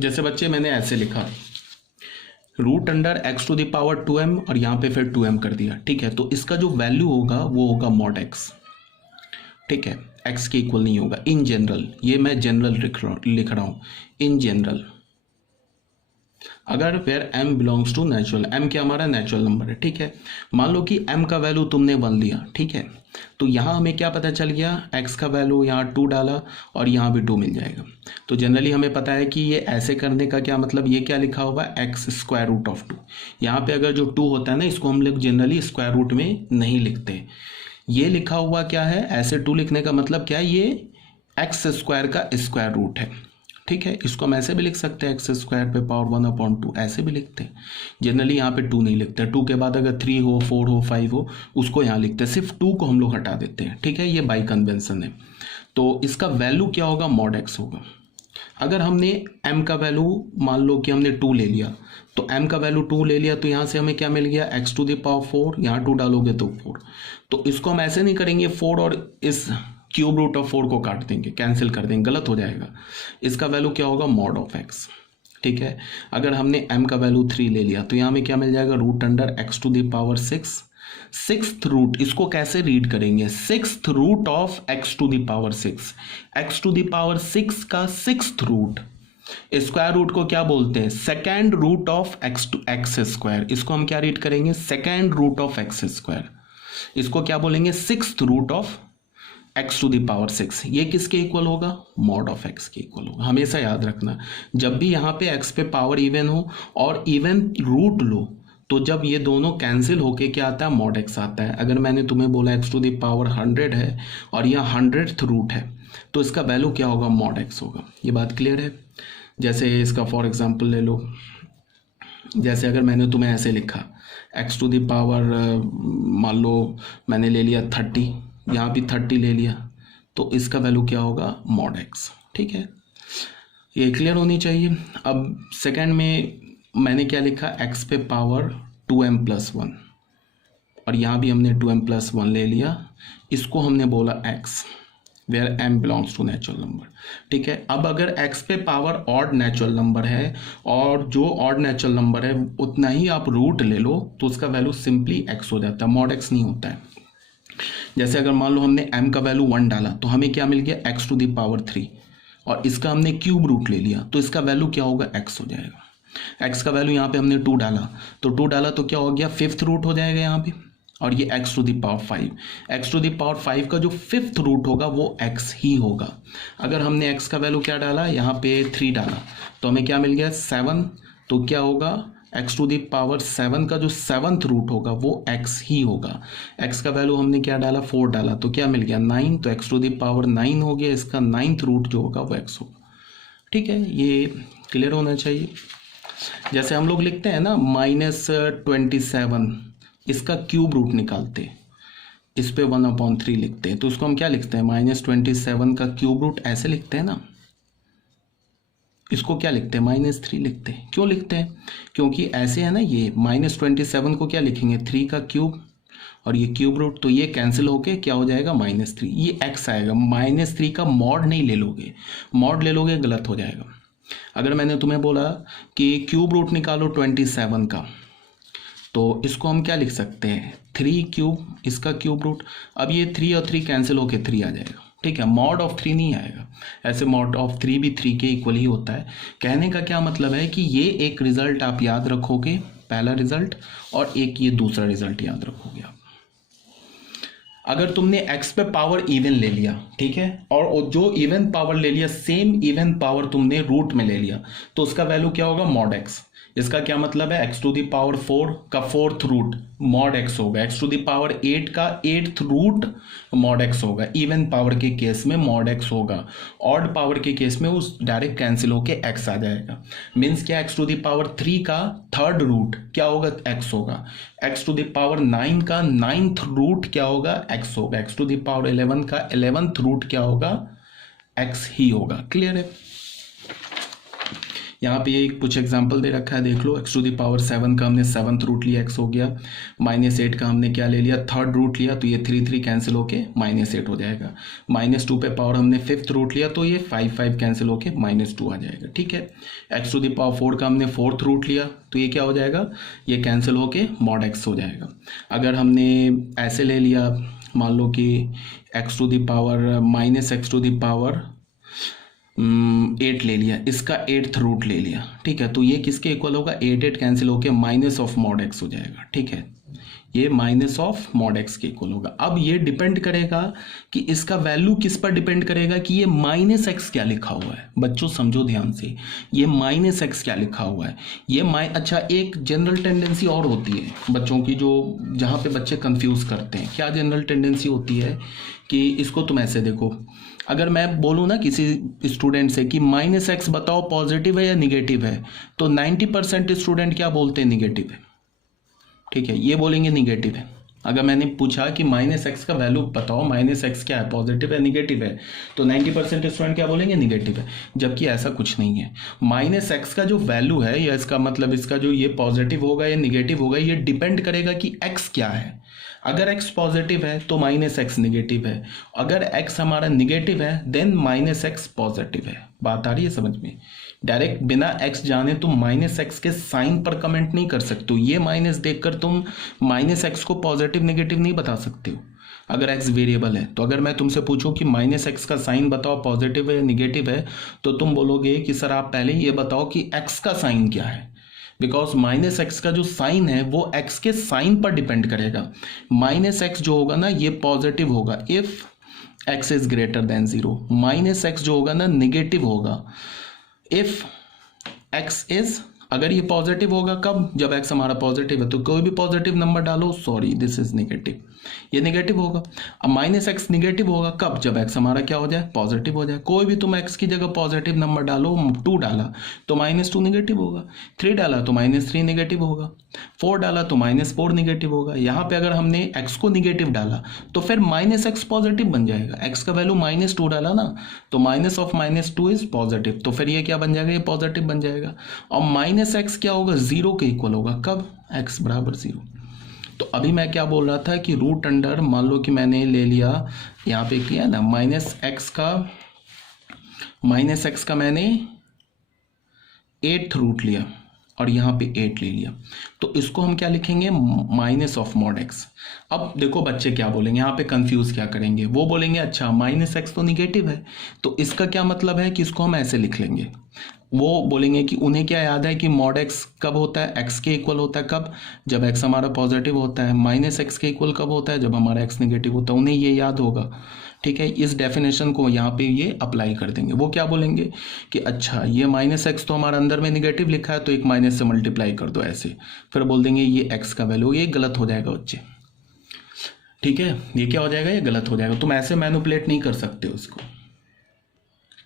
जैसे बच्चे मैंने ऐसे लिखा root under x to the power 2m और यहाँ पे फिर 2m कर दिया, ठीक है। तो इसका जो वैल्यू होगा वो होगा मॉड एक्स, ठीक है। एक्स के इक्वल नहीं होगा इन जनरल, ये मैं जनरल लिख रहा हूँ इन जनरल। अगर where m belongs to natural, m क्या हमारा नेचुरल नंबर है, ठीक है। मान लो कि m का वैल्यू तुमने 1 लिया, ठीक है। तो यहाँ हमें क्या पता चल गया, x का वैल्यू यहाँ 2 डाला और यहाँ भी 2 मिल जाएगा। तो जनरली हमें पता है कि ये ऐसे करने का क्या मतलब, ये क्या लिखा हुआ एक्स स्क्वायर रूट ऑफ 2। यहाँ पे अगर जो 2 होता है ना, इसको हम लोग जनरली स्क्वायर रूट में नहीं लिखते। ये लिखा हुआ क्या है, ऐसे 2 लिखने का मतलब क्या है, ये एक्स स्क्वायर का स्क्वायर रूट है, ठीक है। इसको हम ऐसे भी लिख सकते हैं एक्स स्क्वायर पे पावर 1/2, ऐसे भी लिखते हैं। जनरली यहाँ पे 2 नहीं लिखते, 2 के बाद अगर 3 हो 4 हो 5 हो उसको यहाँ लिखते हैं, सिर्फ 2 को हम लोग हटा देते हैं, ठीक है। ये बाई कन्वेंशन है। तो इसका वैल्यू क्या होगा, मॉड एक्स होगा। अगर हमने m का वैल्यू मान लो कि हमने 2 ले लिया, तो m का वैल्यू 2 ले लिया, तो यहाँ से हमें क्या मिल गया x टू द पावर 4, यहाँ 2 डालोगे तो 4। तो इसको हम ऐसे नहीं करेंगे 4 और इस क्यूब रूट ऑफ 4 को काट देंगे, कैंसिल कर देंगे, गलत हो जाएगा। इसका वैल्यू क्या होगा, मॉड ऑफ x, ठीक है। अगर हमने m का वैल्यू 3 ले लिया, तो यहाँ में क्या मिल जाएगा, root under x to the power 6, sixth root, इसको कैसे रीड करेंगे, sixth root of x to the power 6, x to the power 6 का सिक्स्थ रूट, स्क्वायर रूट को क्या बोलते हैं, second root of x square. इसको हम क्या रीड करेंगे, second root of x square. इसको क्या बोलेंगे, sixth root of x to the power 6। ये किसके इक्वल होगा, मॉड ऑफ एक्स के इक्वल होगा। हमेशा याद रखना, जब भी यहाँ पे एक्स पे पावर इवन हो और इवन रूट लो, तो जब ये दोनों कैंसिल होके क्या आता है, मॉड एक्स आता है। अगर मैंने तुम्हें बोला एक्स टू द पावर 100 है और यह 100th रूट है, तो इसका वैल्यू क्या होगा, मॉड एक्स होगा। ये बात क्लियर है। जैसे इसका फॉर एग्जांपल ले लो, जैसे अगर मैंने तुम्हें ऐसे लिखा एक्स टू द पावर, मान लो मैंने ले लिया 30, यहाँ भी 30 ले लिया, तो इसका वैल्यू क्या होगा, मॉड एक्स, ठीक है। ये क्लियर होनी चाहिए। अब सेकंड में मैंने क्या लिखा, x पे पावर 2m प्लस 1 और यहाँ भी हमने 2m प्लस 1 ले लिया। इसको हमने बोला x where m belongs to natural number, ठीक है। अब अगर x पे पावर ऑड नेचुरल नंबर है और जो ऑड नेचुरल नंबर है उतना ही आप रूट ले लो, तो उसका वैल्यू सिंपली x हो जाता है, मॉड x नहीं होता है। जैसे अगर मान लो हमने m का वैल्यू 1 डाला, तो हमें क्या मिल गया, x टू द पावर 3 और इसका हमने क्यूब रूट ले लिया, तो इसका वैल्यू क्या होगा, x हो जाएगा। x का वैल्यू यहाँ पे हमने 2 डाला, तो 2 डाला तो क्या हो गया, 5th रूट हो जाएगा यहाँ पे, और ये x to the power 5, x to the power 5 का जो 5th रूट होगा वो x ही होगा। अगर हमने x का वैल्यू क्या डाला, यहाँ पे 3 डाला, तो हमें क्या मिल गया, 7, तो क्या होगा, x टू द पावर 7 का जो 7th रूट होगा वो x ही होगा। x का वैल्यू हमने क्या डाला, 4 डाला, तो क्या मिल गया, 9, तो x टू द पावर 9 हो गया, इसका 9th रूट जो होगा वो x होगा, ठीक है। ये क्लियर होना चाहिए। जैसे हम लोग लिखते हैं ना -27, इसका क्यूब रूट निकालते, इस पे 1/3 लिखते हैं, तो उसको हम क्या लिखते हैं, -27 का क्यूब रूट ऐसे लिखते हैं ना, इसको क्या लिखते हैं, -3 लिखते हैं। क्यों लिखते हैं, क्योंकि ऐसे है ना, ये -27 को क्या लिखेंगे, 3 का क्यूब और ये क्यूब रूट, तो ये कैंसिल होके क्या हो जाएगा, -3, ये x आएगा। -3 का मॉड नहीं ले लोगे, मॉड ले लोगे गलत हो जाएगा। अगर मैंने तुम्हें बोला कि क्यूब रूट निकालो 27 का, तो इसको हम क्या लिख सकते हैं, 3 क्यूब, इसका क्यूब रूट। अब ये 3 और 3 कैंसिल होके 3 आ जाएगा, ठीक है। मॉड ऑफ 3 नहीं आएगा, ऐसे मॉड ऑफ 3 भी 3 के इक्वल ही होता है। कहने का क्या मतलब है कि ये एक रिजल्ट आप याद रखोगे, पहला रिजल्ट, और एक ये दूसरा रिजल्ट याद रखोगे आप। अगर तुमने x पे पावर इवन ले लिया, ठीक है, और जो इवन पावर ले लिया सेम इवन पावर तुमने रूट में ले लिया, तो उसका वैल्यू क्या होगा, मॉड x। इसका क्या मतलब है, x टू द पावर 4 का 4th रूट मॉड x होगा, x टू द पावर 8 का 8th रूट मॉड x होगा। इवन पावर के केस में मॉड x होगा, ऑड पावर के केस में उस डायरेक्ट कैंसिल होके x आ जाएगा। मीन्स क्या, x टू द पावर 3 का 3rd रूट क्या होगा, x होगा। x टू द पावर 9 का 9th रूट क्या होगा, x होगा। x टू द पावर 11 का 11th रूट क्या होगा, x ही होगा। क्लियर है। यहाँ पे ये कुछ एग्जांपल दे रखा है, देख लो। x टू द पावर 7 का हमने 7th रूट लिया, x हो गया। -8 का हमने क्या ले लिया, 3rd रूट लिया, तो ये 3 कैंसिल होके -8 हो जाएगा। -2 पे पावर हमने 5th रूट लिया, तो ये 5 कैंसिल होके -2 आ जाएगा, ठीक है। x टू द पावर 4 का हमने 4th रूट लिया, तो ये क्या हो जाएगा, ये कैंसिल होके mod x हो जाएगा। अगर हमने ऐसे ले लिया, मान लो कि x to the power -x to the power 8 ले लिया, इसका 8th रूट ले लिया, ठीक है। तो ये किसके इक्वल होगा, 8 कैंसिल होके माइनस ऑफ mod x हो जाएगा, ठीक है। ये माइनस ऑफ mod x के इक्वल होगा। अब ये डिपेंड करेगा कि इसका वैल्यू किस पर डिपेंड करेगा, कि ये -x क्या लिखा हुआ है। बच्चों समझो ध्यान से, ये -x क्या लिखा हुआ है, ये अच्छा एक जनरल टेंडेंसी और होती है बच्चों की, जो जहाँ पे बच्चे कंफ्यूज करते हैं। क्या जनरल टेंडेंसी होती है कि इसको तुम ऐसे देखो, अगर मैं बोलूँ ना किसी स्टूडेंट से कि -x बताओ पॉजिटिव है या निगेटिव है, तो 90% स्टूडेंट क्या बोलते हैं, निगेटिव है, ठीक है, ये बोलेंगे निगेटिव है। अगर मैंने पूछा कि -x का वैल्यू बताओ, -x क्या है, पॉजिटिव है निगेटिव है, तो 90% स्टूडेंट क्या बोलेंगे, निगेटिव है। जबकि ऐसा कुछ नहीं है। -x का जो वैल्यू है, या इसका मतलब इसका जो ये पॉजिटिव होगा या निगेटिव होगा, ये डिपेंड करेगा कि x क्या है। अगर x पॉजिटिव है तो -x निगेटिव है, अगर x हमारा निगेटिव है देन -x पॉजिटिव है। बात आ रही है समझ में। डायरेक्ट बिना x जाने तुम -x के साइन पर कमेंट नहीं कर सकते हो। ये माइनस देखकर तुम -x को पॉजिटिव नेगेटिव नहीं बता सकते हो अगर x वेरिएबल है। तो अगर मैं तुमसे पूछूं कि -x का साइन बताओ पॉजिटिव है या निगेटिव है, तो तुम बोलोगे कि सर आप पहले ये बताओ कि x का साइन क्या है, बिकॉज -x का जो साइन है वो x के साइन पर डिपेंड करेगा। -x जो होगा ना ये पॉजिटिव होगा if x is greater than 0, -x जो होगा ना निगेटिव होगा इफ x इज, अगर ये पॉजिटिव होगा कब, जब x हमारा पॉजिटिव है। तो कोई भी पॉजिटिव नंबर डालो, सॉरी दिस इज नेगेटिव, ये नेगेटिव होगा। अब -x निगेटिव होगा कब, जब x हमारा क्या हो जाए, पॉजिटिव हो जाए। कोई भी तुम x की जगह पॉजिटिव नंबर डालो, 2 डाला तो -2 नेगेटिव होगा, 3 डाला तो -3 नेगेटिव होगा, 4 डाला तो -4 नेगेटिव होगा। यहाँ पे अगर हमने x को निगेटिव डाला तो फिर -x पॉजिटिव बन जाएगा। x का वैल्यू -2 डाला ना, तो -2 इज पॉजिटिव, तो फिर ये क्या बन जाएगा, ये पॉजिटिव बन जाएगा। और -x क्या होगा, 0 के इक्वल होगा, कब, x बराबर 0। तो अभी मैं क्या बोल रहा था कि रूट अंडर, मान लो कि मैंने ले लिया यहाँ पे किया ना -x का मैंने 8th रूट लिया और यहाँ पे 8 ले लिया, तो इसको हम क्या लिखेंगे, माइनस ऑफ mod x। अब देखो बच्चे क्या बोलेंगे, यहाँ पे कंफ्यूज क्या करेंगे, वो बोलेंगे अच्छा -x तो निगेटिव है, तो इसका क्या मतलब है कि इसको हम ऐसे लिख लेंगे। वो बोलेंगे कि उन्हें क्या याद है कि mod x कब होता है, x के इक्वल होता है, कब, जब x हमारा पॉजिटिव होता है। -x के इक्वल कब होता है, जब हमारा x नेगेटिव होता है। उन्हें ये याद होगा, ठीक है। इस डेफिनेशन को यहाँ पे ये अप्लाई कर देंगे। वो क्या बोलेंगे कि अच्छा ये -x तो हमारा अंदर में निगेटिव लिखा है, तो एक माइनस से मल्टीप्लाई कर दो ऐसे, फिर बोल देंगे ये x का वैल्यू, ये गलत हो जाएगा बच्चे, ठीक है। ये क्या हो जाएगा, ये गलत हो जाएगा। तुम ऐसे मैनिपुलेट नहीं कर सकते हो इसको।